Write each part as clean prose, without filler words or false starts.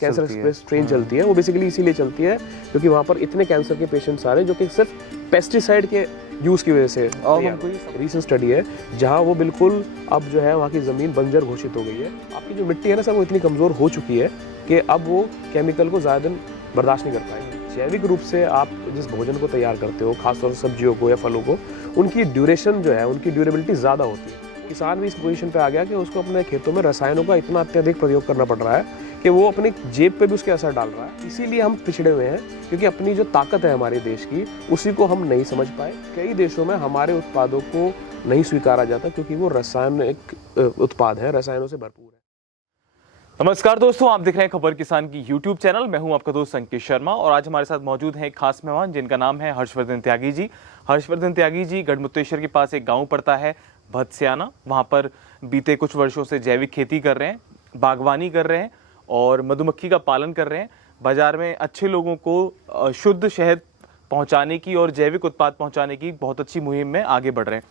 Cancer express train चलती है, वो बेसिकली इसीलिए चलती है क्योंकि वहाँ पर इतने कैंसर के पेशेंट्स आ रहे हैं जो कि सिर्फ पेस्टिसाइड के यूज़ की वजह से। और हमको रीसेंट स्टडी है जहाँ वो बिल्कुल अब जो है वहाँ की ज़मीन बंजर घोषित हो गई है। आपकी जो मिट्टी है ना सर, वो इतनी कमज़ोर हो चुकी है कि अब वो केमिकल को ज़्यादा दिन बर्दाश्त नहीं कर पाएंगे। जैविक रूप से आप जिस भोजन को तैयार करते हो, खासतौर से सब्जियों को या फलों को, उनकी ड्यूरेशन जो है, उनकी ड्यूरेबिलिटी ज़्यादा होती है। किसान भी इस पोजीशन पे आ गया कि उसको अपने खेतों में रसायनों का इतना अत्यधिक प्रयोग करना पड़ रहा है कि वो अपनी जेब पे भी उसके असर डाल रहा है। इसीलिए हम पिछड़े हुए हैं, क्योंकि अपनी जो ताकत है हमारे देश की, उसी को हम नहीं समझ पाए। कई देशों में हमारे उत्पादों को नहीं स्वीकारा जाता क्योंकि वो रासायनिक उत्पाद है, रसायनों से भरपूर है। नमस्कार दोस्तों, आप देख रहे हैं खबर किसान की यूट्यूब चैनल। मैं हूं आपका दोस्त संकेत शर्मा और आज हमारे साथ मौजूद हैं एक खास मेहमान जिनका नाम है हर्षवर्धन त्यागी जी। हर्षवर्धन त्यागी जी गढ़मुक्तेश्वर के पास एक गांव पड़ता है भदस्याना। वहां पर बीते कुछ वर्षों से जैविक खेती कर रहे हैं, बागवानी कर रहे हैं और मधुमक्खी का पालन कर रहे हैं। बाजार में अच्छे लोगों को शुद्ध शहद पहुँचाने की और जैविक उत्पाद पहुँचाने की बहुत अच्छी मुहिम में आगे बढ़ रहे हैं।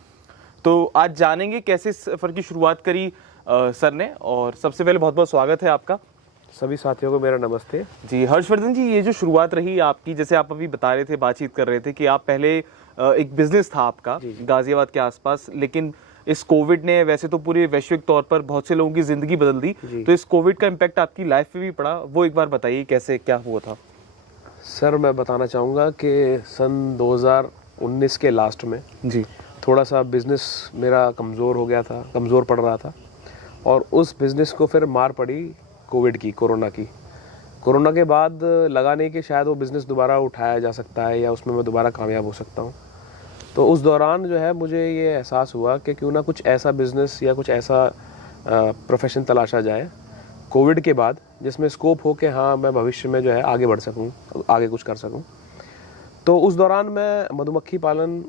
तो आज जानेंगे कैसे सफ़र की शुरुआत करी सर ने। और सबसे पहले बहुत बहुत स्वागत है आपका। सभी साथियों को मेरा नमस्ते जी। हर्षवर्धन जी, ये जो शुरुआत रही आपकी, जैसे आप अभी बता रहे थे, बातचीत कर रहे थे कि आप पहले एक बिजनेस था आपका गाजियाबाद के आसपास, लेकिन इस कोविड ने वैसे तो पूरे वैश्विक तौर पर बहुत से लोगों की जिंदगी बदल दी, तो इस कोविड का इम्पैक्ट आपकी लाइफ पे भी पड़ा, वो एक बार बताइए कैसे क्या हुआ था। सर मैं बताना चाहूँगा कि सन 2019 के लास्ट में जी थोड़ा सा बिजनेस मेरा कमज़ोर हो गया था, कमज़ोर पड़ रहा था। और उस बिज़नेस को फिर मार पड़ी कोविड की, कोरोना की। कोरोना के बाद लगा नहीं कि शायद वो बिज़नेस दोबारा उठाया जा सकता है या उसमें मैं दोबारा कामयाब हो सकता हूँ। तो उस दौरान जो है मुझे ये एहसास हुआ कि क्यों ना कुछ ऐसा बिज़नेस या कुछ ऐसा प्रोफेशन तलाशा जाए कोविड के बाद जिसमें स्कोप हो कि हाँ मैं भविष्य में जो है आगे बढ़ सकूँ, आगे कुछ कर सकूँ। तो उस दौरान मैं मधुमक्खी पालन,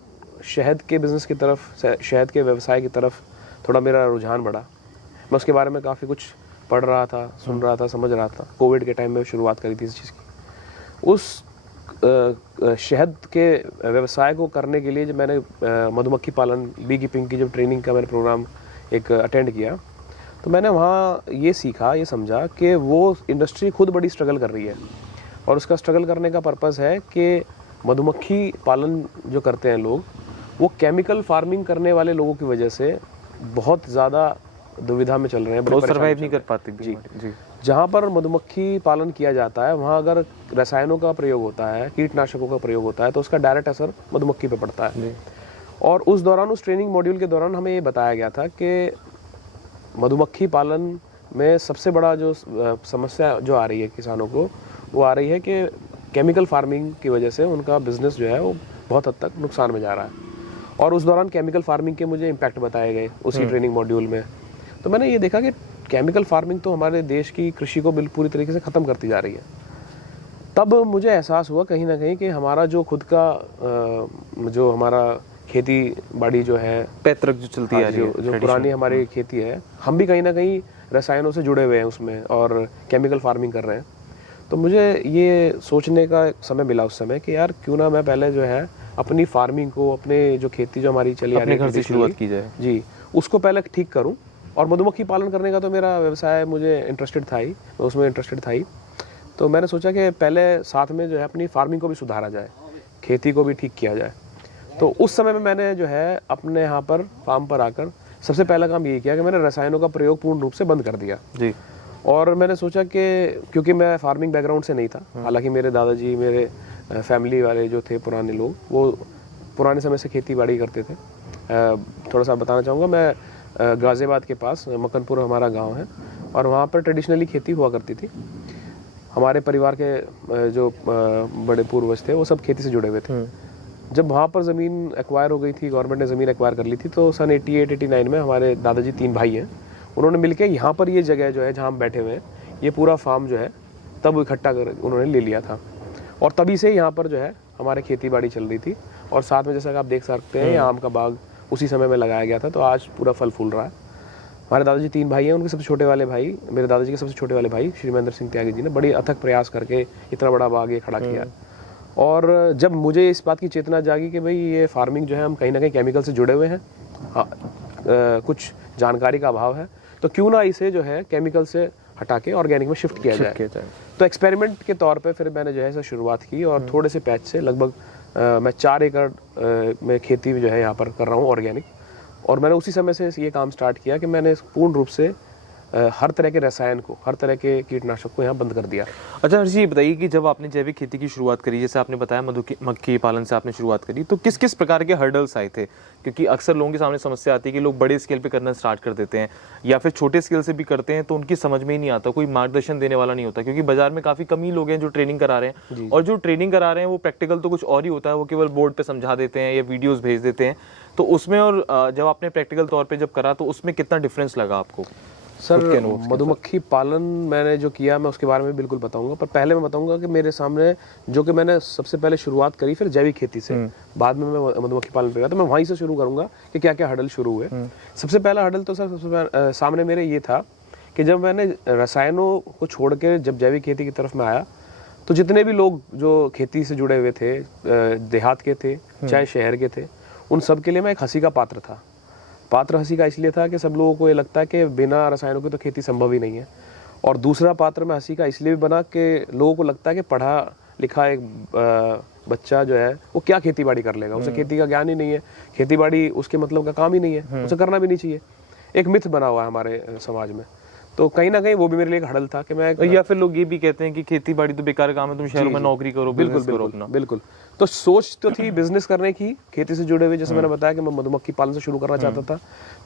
शहद के बिज़नेस की तरफ, शहद के व्यवसाय की तरफ थोड़ा मेरा रुझान बढ़ा। मैं उसके बारे में काफ़ी कुछ पढ़ रहा था, सुन रहा था, समझ रहा था। कोविड के टाइम में शुरुआत करी थी इस चीज़ की। उस शहद के व्यवसाय को करने के लिए जब मैंने मधुमक्खी पालन, बी कीपिंग की जब ट्रेनिंग का मैंने प्रोग्राम एक अटेंड किया, तो मैंने वहाँ ये सीखा, ये समझा कि वो इंडस्ट्री खुद बड़ी स्ट्रगल कर रही है। और उसका स्ट्रगल करने का पर्पज़ है कि मधुमक्खी पालन जो करते हैं लोग, वो केमिकल फार्मिंग करने वाले लोगों की वजह से बहुत ज़्यादा दुविधा में चल रहे हैं, बहुत सर्वाइव नहीं कर पाते। जी। जहाँ पर मधुमक्खी पालन किया जाता है वहाँ अगर रसायनों का प्रयोग होता है, कीटनाशकों का प्रयोग होता है, तो उसका डायरेक्ट असर मधुमक्खी पे पड़ता है। और उस दौरान, उस ट्रेनिंग मॉड्यूल के दौरान हमें ये बताया गया था कि मधुमक्खी पालन में सबसे बड़ा जो समस्या जो आ रही है किसानों को, वो आ रही है कि केमिकल फार्मिंग की वजह से उनका बिजनेस जो है वो बहुत हद तक नुकसान में जा रहा है। और उस दौरान केमिकल फार्मिंग के मुझे इम्पैक्ट बताए गए उसी ट्रेनिंग मॉड्यूल में। तो मैंने ये देखा कि केमिकल फार्मिंग तो हमारे देश की कृषि को पूरी तरीके से ख़त्म करती जा रही है। तब मुझे एहसास हुआ कहीं ना कहीं कि हमारा जो खुद का जो हमारा खेती बाड़ी जो है, पैतृक जो चलती है, जो पुरानी हमारी खेती है, हम भी कहीं ना कहीं रसायनों से जुड़े हुए हैं उसमें और केमिकल फार्मिंग कर रहे हैं। तो मुझे ये सोचने का समय मिला उस समय कि यार क्यों ना मैं पहले जो है अपनी फार्मिंग को, अपने जो खेती जो हमारी चली आ रही है, घर से शुरुआत की जाए जी, उसको पहले ठीक करूं। और मधुमक्खी पालन करने का तो मेरा व्यवसाय, मुझे इंटरेस्टेड था ही, मैं उसमें इंटरेस्टेड था ही। तो मैंने सोचा कि पहले साथ में जो है अपनी फार्मिंग को भी सुधारा जाए, खेती को भी ठीक किया जाए। तो उस समय में मैंने जो है अपने यहाँ पर फार्म पर आकर सबसे पहला काम ये किया कि मैंने रसायनों का प्रयोग पूर्ण रूप से बंद कर दिया जी। और मैंने सोचा कि क्योंकि मैं फार्मिंग बैकग्राउंड से नहीं था, हालांकि मेरे दादाजी, मेरे फैमिली वाले जो थे पुराने लोग, वो पुराने समय से खेती बाड़ी करते थे। थोड़ा सा बताना चाहूँगा, मैं गाजियाबाद के पास मक्कनपुर हमारा गांव है और वहाँ पर ट्रेडिशनली खेती हुआ करती थी। हमारे परिवार के जो बड़े पूर्वज थे वो सब खेती से जुड़े हुए थे। जब वहाँ पर ज़मीन एक्वायर हो गई थी, गवर्नमेंट ने ज़मीन एक्वायर कर ली थी, तो सन 88-89 में हमारे दादाजी, 3 भाई हैं, उन्होंने मिलकर यहाँ पर ये जगह जो है जहाँ हम बैठे हुए हैं, ये पूरा फार्म जो है तब इकट्ठा कर उन्होंने ले लिया था। और तभी से यहाँ पर जो है हमारे खेती बाड़ी चल रही थी। और साथ में जैसा कि आप देख सकते हैं, आम का बाग उसी समय में लगाया गया था, तो आज पूरा फल फूल रहा है। हमारे दादाजी 3 भाई हैं, उनके सबसे छोटे वाले भाई, मेरे दादाजी के सबसे छोटे वाले भाई श्री महेंद्र सिंह त्यागी जी ने बड़ी अथक प्रयास करके इतना बड़ा बाग ये खड़ा किया। और जब मुझे इस बात की चेतना जागी कि भाई ये फार्मिंग जो है हम कहीं ना कहीं केमिकल से जुड़े हुए हैं, कुछ जानकारी का अभाव है, तो क्यों ना इसे जो है केमिकल से हटा के ऑर्गेनिक में शिफ्ट किया जाए। तो एक्सपेरिमेंट के तौर पे फिर मैंने जो है इसे शुरुआत की और थोड़े से पैच से लगभग मैं 4 एकड़ में खेती जो है यहाँ पर कर रहा हूँ ऑर्गेनिक। और मैंने उसी समय से ये काम स्टार्ट किया कि मैंने पूर्ण रूप से हर तरह के रसायन को, हर तरह के कीटनाशक को यहाँ बंद कर दिया। अच्छा हर्ष जी, ये बताइए कि जब आपने जैविक खेती की शुरुआत करी, जैसे आपने बताया मधुमक्खी पालन से आपने शुरुआत करी, तो किस किस प्रकार के हर्डल्स आए थे? क्योंकि अक्सर लोगों के सामने समस्या आती है कि लोग बड़े स्केल पे करना स्टार्ट कर देते हैं या फिर छोटे स्केल से भी करते हैं तो उनकी समझ में ही नहीं आता, कोई मार्गदर्शन देने वाला नहीं होता, क्योंकि बाजार में काफी कम ही लोग हैं जो ट्रेनिंग करा रहे हैं, और जो ट्रेनिंग करा रहे हैं वो प्रैक्टिकल तो कुछ और ही होता है, वो केवल बोर्ड पे समझा देते हैं या वीडियोस भेज देते हैं। तो उसमें और जब आपने प्रैक्टिकल तौर पे जब करा तो उसमें कितना डिफरेंस लगा आपको? सर मधुमक्खी पालन मैंने जो किया मैं उसके बारे में बिल्कुल बताऊंगा, पर पहले मैं बताऊंगा कि मेरे सामने जो कि मैंने सबसे पहले शुरुआत करी फिर जैविक खेती से, बाद में मैं मधुमक्खी पालन पे गया, तो मैं वहीं से शुरू करूंगा कि क्या क्या हर्डल शुरू हुए। सबसे पहला हर्डल तो सर सामने मेरे ये था कि जब मैंने रसायनों को छोड़ के जब जैविक खेती की तरफ में आया, तो जितने भी लोग जो खेती से जुड़े हुए थे, देहात के थे चाहे शहर के थे, उन सब के लिए मैं एक हंसी का पात्र था। पात्र हंसी का इसलिए था कि सब लोगों को ये लगता है कि बिना रसायनों की तो खेती संभव ही नहीं है। और दूसरा पात्र मैं हंसी का इसलिए भी बना कि लोगों को लगता है कि पढ़ा लिखा एक बच्चा जो है वो क्या खेती बाड़ी कर लेगा, उसे खेती का ज्ञान ही नहीं है, खेती बाड़ी उसके मतलब का काम ही नहीं है, उसे करना भी नहीं चाहिए। एक मिथ बना हुआ है हमारे समाज में। तो कहीं ना कहीं वो भी मेरे लिए एक हड़ल था कि मैं, या फिर लोग ये भी कहते हैं कि खेती बाड़ी तो बेकार काम है, तुम शहरों में नौकरी करो, बिल्कुल करो अपना। बिल्कुल। तो सोच तो थी बिजनेस करने की, खेती से जुड़े हुए, जैसे मैंने बताया कि मैं मधुमक्खी पालन से शुरू करना चाहता था,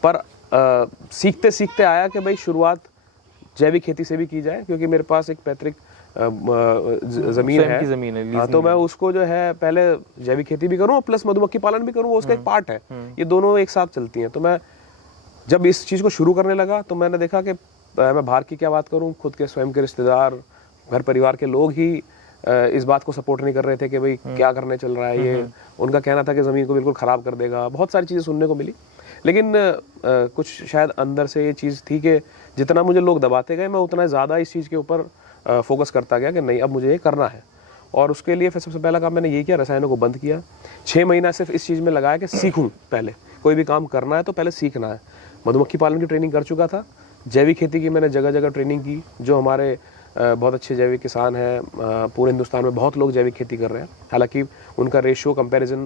पर सीखते सीखते आया कि भाई शुरुआत जैविक खेती से भी की जाए, क्योंकि मेरे पास एक पैतृक जमीन है, हाँ, तो मैं उसको जो है पहले जैविक खेती भी करूँ प्लस मधुमक्खी पालन भी करूँ, उसका एक पार्ट है, ये दोनों एक साथ चलती हैं। तो मैं जब इस चीज को शुरू करने लगा तो मैंने देखा कि मैं बाहर की क्या बात करूं, खुद के स्वयं के रिश्तेदार, घर परिवार के लोग ही इस बात को सपोर्ट नहीं कर रहे थे कि भाई क्या करने चल रहा है ये। उनका कहना था कि ज़मीन को बिल्कुल ख़राब कर देगा, बहुत सारी चीज़ें सुनने को मिली। लेकिन कुछ शायद अंदर से ये चीज़ थी कि जितना मुझे लोग दबाते गए मैं उतना ज़्यादा इस चीज़ के ऊपर फोकस करता गया कि नहीं अब मुझे ये करना है। और उसके लिए फिर सबसे पहला काम मैंने ये किया, रसायनों को बंद किया। 6 महीना सिर्फ इस चीज़ में लगाया कि सीखूँ, पहले कोई भी काम करना है तो पहले सीखना है। मधुमक्खी पालन की ट्रेनिंग कर चुका था, जैविक खेती की मैंने जगह जगह ट्रेनिंग की, जो हमारे बहुत अच्छे जैविक किसान हैं, पूरे हिंदुस्तान में बहुत लोग जैविक खेती कर रहे हैं। हालांकि उनका रेशियो कंपैरिजन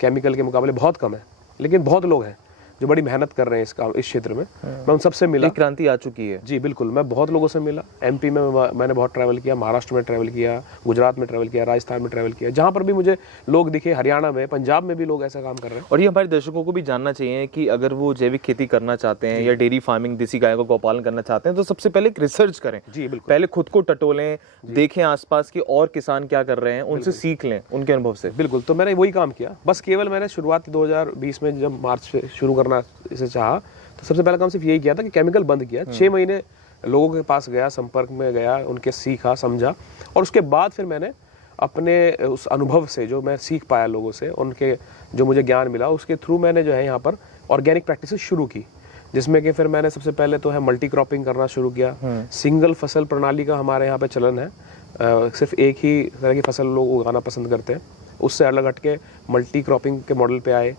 केमिकल के मुकाबले बहुत कम है, लेकिन बहुत लोग हैं जो बड़ी मेहनत कर रहे हैं इस क्षेत्र में। मैं उन सबसे मिला, क्रांति आ चुकी है जी बिल्कुल। मैं बहुत लोगों से मिला, एमपी में मैंने बहुत ट्रैवल किया, महाराष्ट्र में ट्रैवल किया, गुजरात में ट्रैवल किया, राजस्थान में ट्रैवल किया, जहाँ पर भी मुझे लोग दिखे, हरियाणा में, पंजाब में भी लोग ऐसा काम कर रहे हैं। और ये हमारे दर्शकों को भी जानना चाहिए कि अगर वो जैविक खेती करना चाहते हैं या डेयरी फार्मिंग, देसी गाय का गौपालन करना चाहते हैं, तो सबसे पहले एक रिसर्च करें। जी बिल्कुल। पहले खुद को टटोलें, देखें आसपास के और किसान क्या कर रहे हैं, उनसे सीख लें, उनके अनुभव से। बिल्कुल। तो मैंने वही काम किया, बस केवल मैंने शुरुआत 2020 में जब मार्च से शुरू करना इसे चाहा, तो सबसे पहला काम सिर्फ यही किया था कि केमिकल बंद किया। 6 महीने लोगों के पास गया, संपर्क में गया, उनके सीखा समझा, और उसके बाद फिर मैंने अपने उस अनुभव से जो मैं सीख पाया लोगों से, उनके जो मुझे ज्ञान मिला, उसके थ्रू मैंने जो है यहाँ पर ऑर्गेनिक प्रैक्टिसेस शुरू की, जिसमें कि फिर मैंने सबसे पहले तो है मल्टी क्रॉपिंग करना शुरू किया। सिंगल फसल प्रणाली का हमारे यहाँ पे चलन है, सिर्फ एक ही तरह की फसल लोग उगाना पसंद करते हैं। उससे अलग हट के मल्टी क्रॉपिंग के मॉडल पे आए।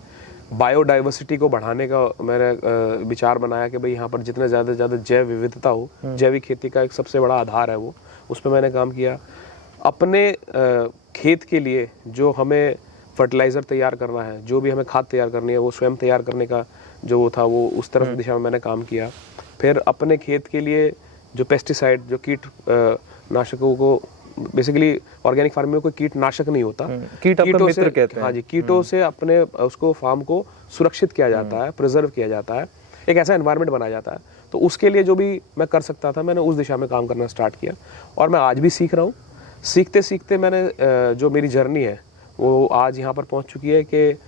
बायोडाइवर्सिटी को बढ़ाने का मैंने विचार बनाया कि भाई यहाँ पर जितने ज़्यादा से ज़्यादा जैव विविधता हो, जैविक खेती का एक सबसे बड़ा आधार है वो, उस पर मैंने काम किया। अपने खेत के लिए जो हमें फर्टिलाइज़र तैयार करना है, जो भी हमें खाद तैयार करनी है, वो स्वयं तैयार करने का जो वो था, वो उस तरफ दिशा में मैंने काम किया। फिर अपने खेत के लिए जो पेस्टिसाइड, जो कीट नाशकों को, बेसिकली ऑर्गेनिक फार्मिंग में कोई कीटनाशक नहीं होता, कीटों से कहते हैं। हाँ जी, कीटों से अपने उसको फार्म को सुरक्षित किया जाता है, प्रिजर्व किया जाता है, एक ऐसा एनवायरनमेंट बनाया जाता है। तो उसके लिए जो भी मैं कर सकता था, मैंने उस दिशा में काम करना स्टार्ट किया, और मैं आज भी सीख रहा हूँ। सीखते सीखते मैंने जो मेरी जर्नी है वो आज यहाँ पर पहुँच चुकी है कि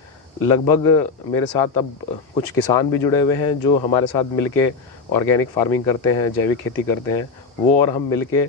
लगभग मेरे साथ अब कुछ किसान भी जुड़े हुए हैं जो हमारे साथ मिलके ऑर्गेनिक फार्मिंग करते हैं, जैविक खेती करते हैं। वो और हम मिलके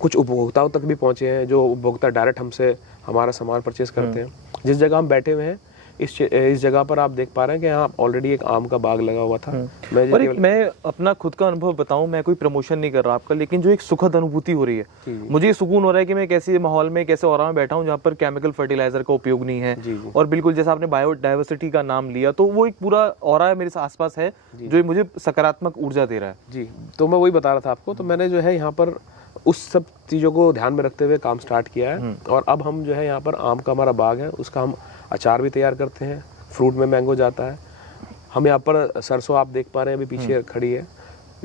कुछ उपभोक्ताओं तक भी पहुंचे हैं, जो उपभोक्ता डायरेक्ट हमसे हमारा सामान परचेज करते हैं। जिस जगह हम बैठे हुए हैं, इस जगह पर आप देख पा रहे हैं कि यहाँ ऑलरेडी एक आम का बाग लगा हुआ था। मैं अपना खुद का अनुभव बताऊं, मैं कोई प्रमोशन नहीं कर रहा आपका, लेकिन जो एक सुखद अनुभूति हो रही है, मुझे ये सुकून हो रहा है कि मैं एक ऐसे माहौल में, एक ऐसे औरा में बैठा हूं जहाँ पर केमिकल फर्टिलाइजर का उपयोग नहीं है। और बिल्कुल जैसा आपने बायोडाइवर्सिटी का नाम लिया, तो वो एक पूरा औरा मेरे आसपास है जो मुझे सकारात्मक ऊर्जा दे रहा है। जी, तो मैं वही बता रहा था आपको। तो मैंने जो है यहाँ पर उस सब चीज़ों को ध्यान में रखते हुए काम स्टार्ट किया है। और अब हम जो है यहाँ पर आम का हमारा बाग है, उसका हम अचार भी तैयार करते हैं, फ्रूट में मैंगो जाता है। हम यहाँ पर सरसों आप देख पा रहे हैं अभी पीछे खड़ी है,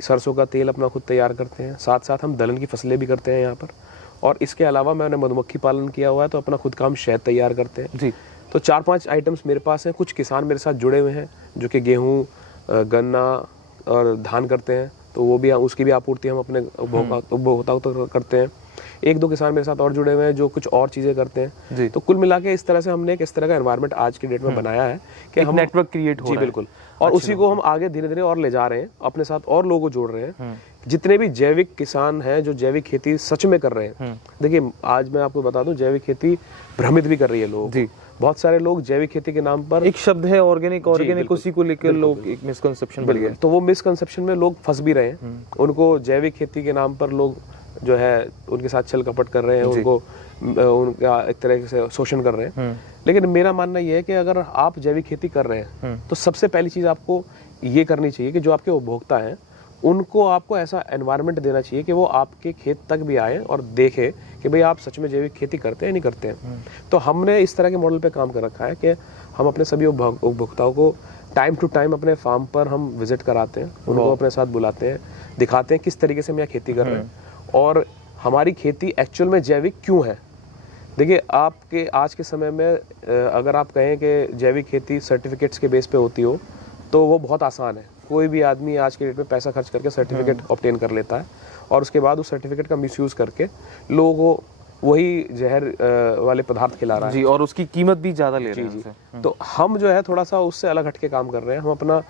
सरसों का तेल अपना खुद तैयार करते हैं। साथ साथ हम दलहन की फसलें भी करते हैं यहाँ पर। और इसके अलावा मैंने मधुमक्खी पालन किया हुआ है, तो अपना खुद का हम शहद तैयार करते हैं जी। तो 4-5 आइटम्स मेरे पास हैं। कुछ किसान मेरे साथ जुड़े हुए हैं जो कि गेहूँ, गन्ना और धान करते हैं, तो वो भी उसकी भी आपूर्ति हम अपने उपभोक्ताओं तक करते हैं। 1-2 किसान मेरे साथ और जुड़े हुए हैं जो कुछ और चीज़ें करते हैं जी। तो कुल मिला के इस तरह से हमने एक इस तरह का एनवायरनमेंट आज की डेट में बनाया है कि हम नेटवर्क क्रिएट हो जी रहा है। बिल्कुल। और उसी को हम आगे धीरे धीरे और ले जा रहे हैं, अपने साथ और लोगों को जोड़ रहे हैं। जितने भी जैविक किसान हैं जो जैविक खेती सच में कर रहे हैं, देखिए आज मैं आपको बता दूं, जैविक खेती भ्रमित भी कर रही है लोगों को। बहुत सारे लोग जैविक खेती के नाम पर, एक शब्द है ऑर्गेनिक, उसी को लेकर लोग एक मिसकंसेप्शन बन गया, तो वो मिसकंसेप्शन में लोग फंस भी रहे हैं। उनको जैविक खेती के नाम पर लोग जो है उनके साथ छल कपट कर रहे हैं, उनको उनका एक तरह से शोषण कर रहे हैं। लेकिन मेरा मानना यह है कि अगर आप जैविक खेती कर रहे हैं तो सबसे पहली चीज आपको ये करनी चाहिए कि जो आपके उपभोक्ता हैं उनको आपको ऐसा एनवायरनमेंट देना चाहिए कि वो आपके खेत तक भी आए और देखें कि भाई आप सच में जैविक खेती करते हैं नहीं करते हैं। तो हमने इस तरह के मॉडल पे काम कर रखा है कि हम अपने सभी उपभोक्ताओं को टाइम टू टाइम अपने फार्म पर हम विजिट कराते हैं, उनको अपने साथ बुलाते हैं, दिखाते हैं किस तरीके से हम यहाँ खेती कर रहे हैं और हमारी खेती एक्चुअल में जैविक क्यों है। देखिए आपके आज के समय में अगर आप कहें कि जैविक खेती सर्टिफिकेट्स के बेस पे होती हो तो वो बहुत आसान है। कोई भी आदमी आज के डेट में पैसा खर्च करके सर्टिफिकेट ऑब्टेन कर लेता है और उसके बाद उस सर्टिफिकेट का मिसयूज करके लोगों को वही जहर वाले पदार्थ खिला रहा है जी, और उसकी कीमत भी ज्यादा ले रहे हैं जी। तो हम जो है थोड़ा सा उससे अलग हटके काम कर रहे हैं। हम अपना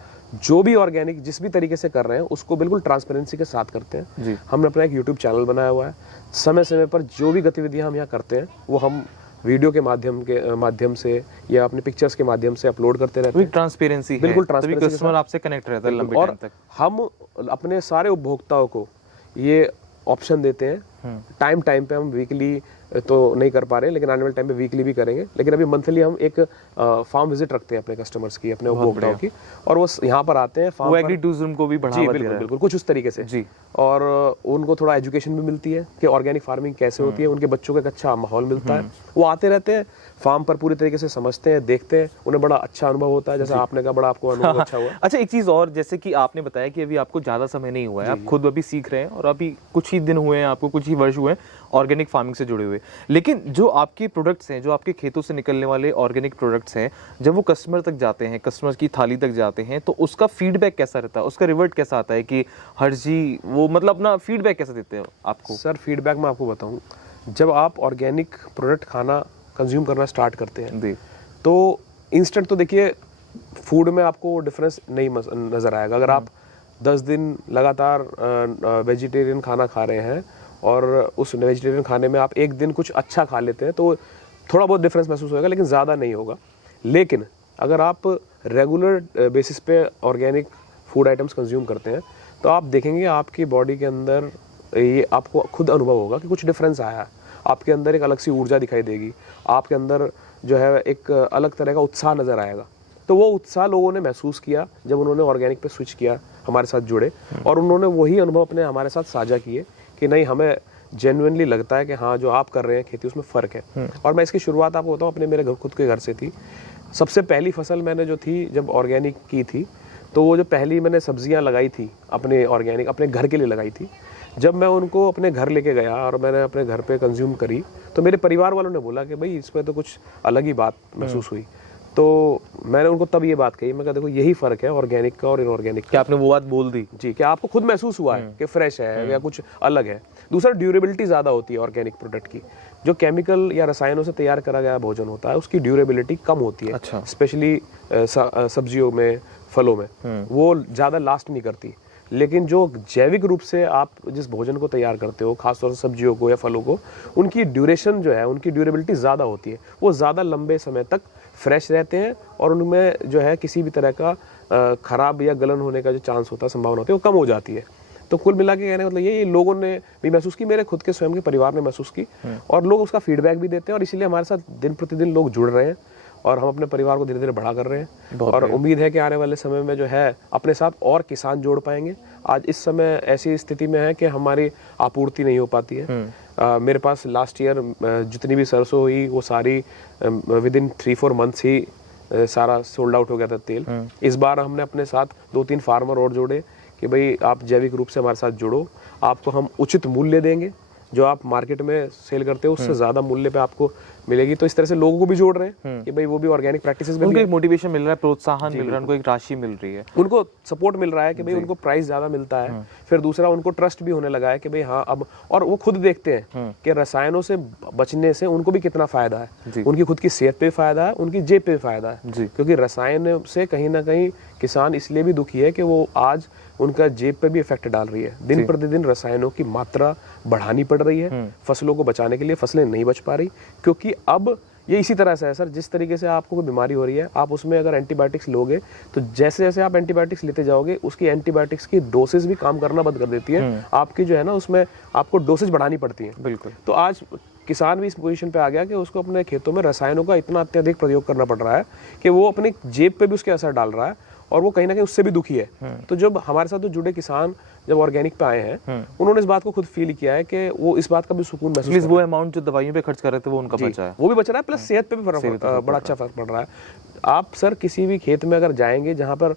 जो भी ऑर्गेनिक जिस भी तरीके से कर रहे हैं उसको बिल्कुल ट्रांसपेरेंसी के साथ करते हैं जी। हमने अपना एक यूट्यूब चैनल बनाया हुआ है, समय समय पर जो भी गतिविधियां हम यहाँ करते हैं वो हम वीडियो के माध्यम से या अपने पिक्चर्स के माध्यम से अपलोड करते रहते हैं। ट्रांसपेरेंसी बिल्कुल, ट्रांसपेरेंसी कस्टमर आपसे कनेक्ट रहता है लंबे टाइम तक। हम अपने सारे उपभोक्ताओं को ये ऑप्शन देते हैं, टाइम पे हम वीकली तो नहीं कर पा रहे लेकिन आने वाले टाइम पे वीकली भी करेंगे, लेकिन अभी मंथली हम एक फार्म विजिट रखते हैं अपने कस्टमर्स की, अपने उपभोक्ताओं की, और वो यहाँ पर आते हैं फार्म, वो एग्री टूरिज्म को भी बढ़ावा दे रहा है। बिल्कुल कुछ उस तरीके से जी। और उनको थोड़ा एजुकेशन भी मिलती है कि ऑर्गेनिक फार्मिंग कैसे होती है, उनके बच्चों को एक अच्छा माहौल मिलता है, वो आते रहते हैं फार्म पर पूरी तरीके से समझते हैं, देखते हैं, उन्हें बड़ा अच्छा अनुभव होता है, जैसे आपने कहा बड़ा आपको अनुभव अच्छा हुआ। अच्छा, एक चीज और, जैसे कि आपने बताया कि अभी आपको ज्यादा समय नहीं हुआ है, आप खुद अभी सीख रहे हैं और अभी कुछ ही दिन हुए हैं, आपको कुछ ही वर्ष हुए हैं ऑर्गेनिक फार्मिंग से जुड़े हुए, लेकिन जो आपके प्रोडक्ट्स हैं, जो आपके खेतों से निकलने वाले ऑर्गेनिक प्रोडक्ट्स हैं, जब वो कस्टमर तक जाते हैं, कस्टमर की थाली तक जाते हैं, तो उसका फीडबैक कैसा रहता है, उसका रिवर्ट कैसा आता है कि हर्ष जी वो मतलब अपना फीडबैक कैसे देते हैं आपको? सर फीडबैक मैं आपको बताऊं, जब आप ऑर्गेनिक प्रोडक्ट खाना कंज्यूम करना स्टार्ट करते हैं तो इंस्टेंट तो देखिए फूड में आपको डिफरेंस नहीं नज़र आएगा। अगर आप 10 दिन लगातार वेजिटेरियन खाना खा रहे हैं और उस वेजिटेरियन खाने में आप एक दिन कुछ अच्छा खा लेते हैं तो थोड़ा बहुत डिफरेंस महसूस होगा, लेकिन ज़्यादा नहीं होगा। लेकिन अगर आप रेगुलर बेसिस पे ऑर्गेनिक फूड आइटम्स कंज्यूम करते हैं तो आप देखेंगे आपकी बॉडी के अंदर ये आपको खुद अनुभव होगा कि कुछ डिफरेंस आया है। आपके अंदर एक अलग सी ऊर्जा दिखाई देगी, आपके अंदर जो है एक अलग तरह का उत्साह नज़र आएगा। तो वो उत्साह लोगों ने महसूस किया जब उन्होंने ऑर्गेनिक पे स्विच किया, हमारे साथ जुड़े, और उन्होंने वही अनुभव अपने हमारे साथ साझा किए कि नहीं हमें जेन्युइनली लगता है कि हाँ जो आप कर रहे हैं खेती उसमें फ़र्क है। और मैं इसकी शुरुआत आपको बताऊँ अपने मेरे खुद के घर से थी। सबसे पहली फसल मैंने जो थी जब ऑर्गेनिक की थी तो वो जो पहली मैंने सब्जियां लगाई थी अपने ऑर्गेनिक अपने घर के लिए लगाई थी, जब मैं उनको अपने घर लेके गया और मैंने अपने घर पे कंज्यूम करी तो मेरे परिवार वालों ने बोला कि भाई इसमें तो कुछ अलग ही बात महसूस हुई। तो मैंने उनको तब ये बात कही, मैं कहा देखो यही फ़र्क है ऑर्गेनिक का और इनऑर्गेनिक का। क्या आपने वो बात बोल दी जी? क्या आपको खुद महसूस हुआ है कि फ्रेश है या कुछ अलग है? दूसरा ड्यूरेबिलिटी ज़्यादा होती है ऑर्गेनिक प्रोडक्ट की। जो केमिकल या रसायनों से तैयार करा गया भोजन होता है उसकी ड्यूरेबिलिटी कम होती है। अच्छा। स्पेशली सब्जियों में, फलों में वो ज़्यादा लास्ट नहीं करती। लेकिन जो जैविक रूप से आप जिस भोजन को तैयार करते हो, खासतौर से सब्जियों को या फलों को, उनकी ड्यूरेशन जो है, उनकी ड्यूरेबिलिटी ज़्यादा होती है। वो ज़्यादा लंबे समय तक फ्रेश रहते हैं और उनमें जो है किसी भी तरह का खराब या गलन होने का जो चांस होता है, संभावना होती है, वो कम हो जाती है। तो कुल मिला के कहने मतलब ये लोगों ने भी महसूस की, मेरे खुद के स्वयं के परिवार ने महसूस की, और लोग उसका फीडबैक भी देते हैं, और इसीलिए हमारे साथ दिन प्रतिदिन लोग जुड़ रहे हैं और हम अपने परिवार को धीरे धीरे बड़ा कर रहे हैं। और उम्मीद है कि आने वाले समय में जो है अपने साथ और किसान जोड़ पाएंगे आज इस समय ऐसी स्थिति में है कि हमारी आपूर्ति नहीं हो पाती है। मेरे पास लास्ट ईयर जितनी भी सरसों हुई वो सारी विद इन 3-4 मंथ्स ही सारा सोल्ड आउट हो गया था तेल। इस बार हमने अपने साथ 2-3 फार्मर और जोड़े कि भाई आप जैविक रूप से हमारे साथ जुड़ो, आपको हम उचित मूल्य देंगे, जो आप मार्केट में सेल करते हो उससे ज्यादा मूल्य पे आपको मिलेगी। तो इस तरह से लोगों को भी जोड़ रहे हैं कि भाई वो भी ऑर्गेनिक प्रैक्टिसेस में उनको एक मोटिवेशन मिल रहा है, प्रोत्साहन मिल रहा है, उनको एक राशि मिल रही है, उनको सपोर्ट मिल रहा है कि भाई उनको प्राइस ज्यादा मिलता है। फिर दूसरा उनको ट्रस्ट भी होने लगा है कि भाई हाँ अब, और वो खुद देखते हैं कि रसायनों से बचने से उनको भी कितना फायदा है, उनकी खुद की सेहत पे फायदा है, उनकी जेब पे फायदा है। क्योंकि रसायन से कहीं ना कहीं किसान इसलिए भी दुखी है कि वो आज उनका जेब पे भी इफेक्ट डाल रही है। दिन प्रतिदिन रसायनों की मात्रा बढ़ानी पड़ रही है फसलों को बचाने के लिए, फसलें नहीं बच पा रही। क्योंकि अब ये इसी तरह से है सर, जिस तरीके से आपको कोई बीमारी हो रही है, आप उसमें अगर एंटीबायोटिक्स लोगे तो जैसे जैसे आप एंटीबायोटिक्स लेते जाओगे उसकी एंटीबायोटिक्स की डोसेज भी काम करना बंद कर देती है। आपकी जो है ना उसमें आपको डोसेज बढ़ानी पड़ती है। बिल्कुल। तो आज किसान भी इस पोजीशन पे आ गया कि उसको अपने खेतों में रसायनों का इतना अत्यधिक प्रयोग करना पड़ रहा है कि वो अपनी जेब पे भी उसके असर डाल रहा है और वो कहीं ना कहीं उससे भी दुखी है। तो जब हमारे साथ जो जुड़े किसान जब ऑर्गेनिक पे आए हैं, उन्होंने इस बात को खुद फील किया है कि वो इस बात का भी सुकून महसूस कर रहे हैं। वो अमाउंट जो दवाइयों पे खर्च कर रहे थे वो उनका बचा है, वो भी बच रहा है, प्लस सेहत पे भी बड़ा अच्छा फर्क पड़ रहा है। आप सर किसी भी खेत में अगर जाएंगे जहाँ पर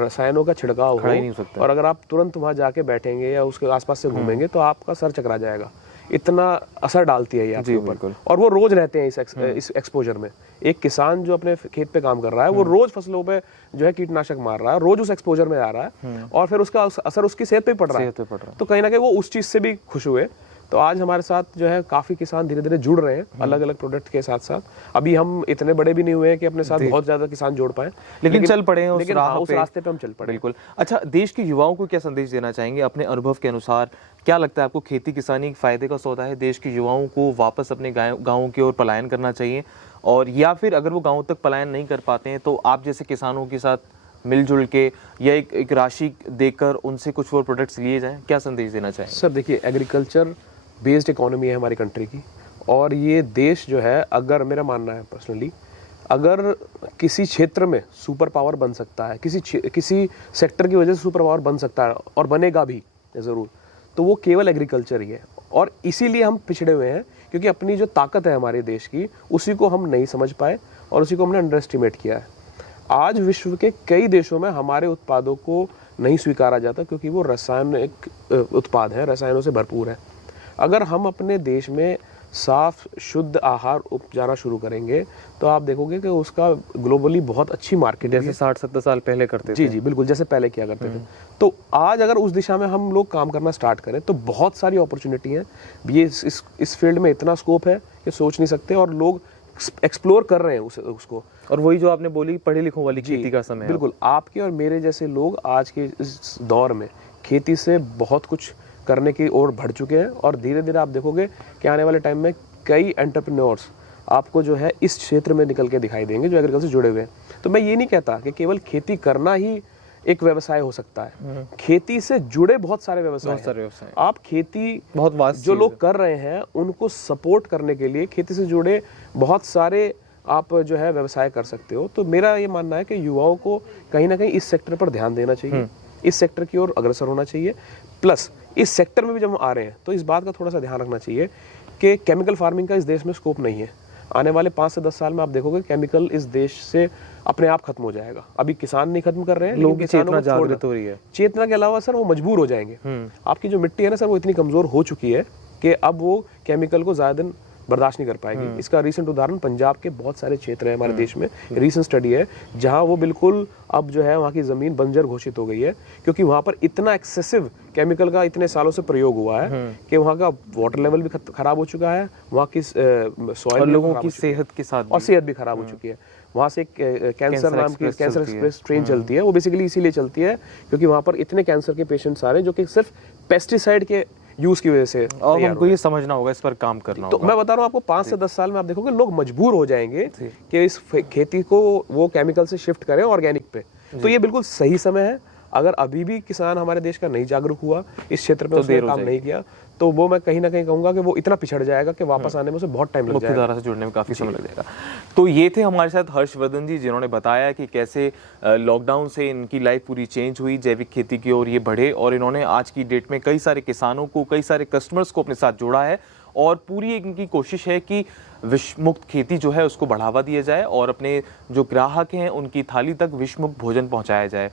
रसायनों का छिड़काव हो और अगर आप तुरंत वहां जाके बैठेंगे या उसके आसपास से घूमेंगे तो आपका सर चकरा जाएगा, इतना असर डालती है ये आपके ऊपर। और वो रोज रहते हैं इस एक्सपोजर में। एक किसान जो अपने खेत पे काम कर रहा है वो रोज फसलों पे जो है कीटनाशक मार रहा है, रोज उस एक्सपोजर में आ रहा है और फिर उसका असर उसकी सेहत पे पड़ रहा है। तो कहीं ना कहीं वो उस चीज से भी खुश हुए। तो आज हमारे साथ जो है काफी किसान धीरे धीरे जुड़ रहे हैं अलग अलग प्रोडक्ट के साथ साथ। अभी हम इतने बड़े भी नहीं हुए हैं कि अपने साथ बहुत ज्यादा किसान जोड़ पाए, लेकिन चल पड़े हैं उस रास्ते पे हम चल पड़े। बिल्कुल। अच्छा, देश के युवाओं को क्या संदेश देना चाहेंगे अपने अनुभव के अनुसार? क्या लगता है आपको, खेती किसानी फायदे का सौदा है? देश के युवाओं को वापस अपने गाँव की ओर पलायन करना चाहिए, और या फिर अगर वो गाँव तक पलायन नहीं कर पाते हैं तो आप जैसे किसानों के साथ मिलजुल के या एक राशि देकर उनसे कुछ और प्रोडक्ट्स लिए जाएं? क्या संदेश देना चाहेंगे? सर देखिए, एग्रीकल्चर बेस्ड इकोनॉमी है हमारी कंट्री की, और ये देश जो है, अगर मेरा मानना है पर्सनली, अगर किसी क्षेत्र में सुपर पावर बन सकता है, किसी सेक्टर की वजह से सुपर पावर बन सकता है और बनेगा भी ज़रूर, तो वो केवल एग्रीकल्चर ही है। और इसीलिए हम पिछड़े हुए हैं, क्योंकि अपनी जो ताकत है हमारे देश की उसी को हम नहीं समझ पाए और उसी को हमने अंडर एस्टिमेट किया है। आज विश्व के कई देशों में हमारे उत्पादों को नहीं स्वीकारा जाता क्योंकि वो रासायनिक उत्पाद है, रसायनों से भरपूर है। अगर हम अपने देश में साफ शुद्ध आहार उपजाना शुरू करेंगे तो आप देखोगे कि उसका ग्लोबली बहुत अच्छी मार्केट है, जैसे 60-70 साल पहले करते थे। जी जी बिल्कुल, जैसे पहले किया करते थे। तो आज अगर उस दिशा में हम लोग काम करना स्टार्ट करें तो बहुत सारी अपॉर्चुनिटी है। ये इस फील्ड में इतना स्कोप है कि सोच नहीं सकते, और लोग एक्सप्लोर कर रहे हैं उसको। और वही जो आपने बोली, पढ़े लिखों वाली खेती का समय, बिल्कुल आपके और मेरे जैसे लोग आज के इस दौर में खेती से बहुत कुछ करने की ओर बढ़ चुके हैं। और धीरे धीरे आप देखोगे कि आने वाले टाइम में कई एंटरप्रेन्योर्स आपको जो है इस क्षेत्र में निकल के दिखाई देंगे जो एग्रीकल्चर से जुड़े हुए हैं। तो मैं ये नहीं कहता कि केवल खेती करना ही एक व्यवसाय हो सकता है, खेती से जुड़े बहुत सारे व्यवसाय। आप खेती बहुत वास्ट जो लोग कर रहे हैं उनको सपोर्ट करने के लिए खेती से जुड़े बहुत सारे आप जो है व्यवसाय कर सकते हो। तो मेरा ये मानना है कि युवाओं को कहीं ना कहीं इस सेक्टर पर ध्यान देना चाहिए, इस सेक्टर की ओर अग्रसर होना चाहिए। प्लस इस सेक्टर में भी जब हम आ रहे हैं तो इस बात का थोड़ा सा ध्यान रखना चाहिए कि केमिकल फार्मिंग का इस देश में स्कोप नहीं है। आने वाले 5 से 10 साल में आप देखोगे केमिकल इस देश से अपने आप खत्म हो जाएगा। अभी किसान नहीं खत्म कर रहे हैं, लोगों की चेतना जागृत हो रही है। चेतना के अलावा सर वो मजबूर हो जाएंगे। आपकी जो मिट्टी है ना सर, वो इतनी कमजोर हो चुकी है कि अब वो केमिकल को ज्यादा दिन बर्दाश्त नहीं कर पाएगी। इसका रिसेंट उदाहरण पंजाब के बहुत सारे क्षेत्र है हमारे देश में, रिसेंट स्टडी है जहां वो बिल्कुल अब जो है वहां की जमीन बंजर घोषित हो गई है, क्योंकि वहां पर इतना एक्सेसिव केमिकल का इतने सालों से प्रयोग हुआ है कि वहां का वाटर लेवल भी खराब हो चुका है, वहां की सॉइल, लोगों की सेहत के साथ और सेहत भी खराब हो चुकी है। वहाँ से कैंसर नाम की कैंसर एक्सप्रेस ट्रेन चलती है, वो बेसिकली इसीलिए चलती है क्योंकि वहाँ पर इतने कैंसर के पेशेंट्स आ रहे हैं जो कि सिर्फ पेस्टिसाइड के यूज की वजह से। और हमको ये समझना होगा, इस पर काम करना होगा। तो मैं बता रहा हूँ आपको 5 से 10 साल में आप देखोगे लोग मजबूर हो जाएंगे कि इस खेती को वो केमिकल से शिफ्ट करें ऑर्गेनिक पे। तो ये बिल्कुल सही समय है। अगर अभी भी किसान हमारे देश का नहीं जागरूक हुआ, इस क्षेत्र में उसने काम नहीं किया, तो वो मैं कहीं ना कहीं कहूँगा कि वो इतना पिछड़ जाएगा कि वापस आने में उसे बहुत टाइम लग मुख्य जाएगा। धारा से जुड़ने में काफ़ी समय लग जाएगा। तो ये थे हमारे साथ हर्षवर्धन जी, जिन्होंने बताया कि कैसे लॉकडाउन से इनकी लाइफ पूरी चेंज हुई, जैविक खेती की ओर ये बढ़े और इन्होंने आज की डेट में कई सारे किसानों को, कई सारे कस्टमर्स को अपने साथ जोड़ा है और पूरी इनकी कोशिश है कि विष मुक्त खेती जो है उसको बढ़ावा दिया जाए और अपने जो ग्राहक हैं उनकी थाली तक विष मुक्त भोजन पहुंचाया जाए।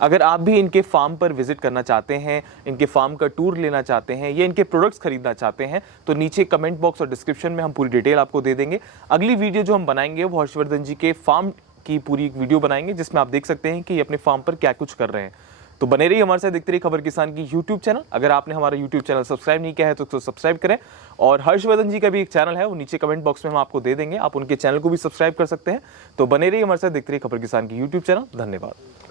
अगर आप भी इनके फार्म पर विजिट करना चाहते हैं, इनके फार्म का टूर लेना चाहते हैं या इनके प्रोडक्ट्स खरीदना चाहते हैं तो नीचे कमेंट बॉक्स और डिस्क्रिप्शन में हम पूरी डिटेल आपको दे देंगे। अगली वीडियो जो हम बनाएंगे वो हर्षवर्धन जी के फार्म की पूरी एक वीडियो बनाएंगे जिसमें आप देख सकते हैं कि ये अपने फार्म पर क्या कुछ कर रहे हैं। तो बने रहिए हमारे साथ, देखते रहिए खबर किसान की यूट्यूब चैनल। अगर आपने हमारा यूट्यूब चैनल सब्सक्राइब नहीं किया है तो सब्सक्राइब करें और हर्षवर्धन जी का भी एक चैनल है वो नीचे कमेंट बॉक्स में हम आपको दे देंगे, आप उनके चैनल को भी सब्सक्राइब कर सकते हैं। तो बने रहिए हमारे साथ, देखते रहिए खबर किसान की यूट्यूब चैनल। धन्यवाद।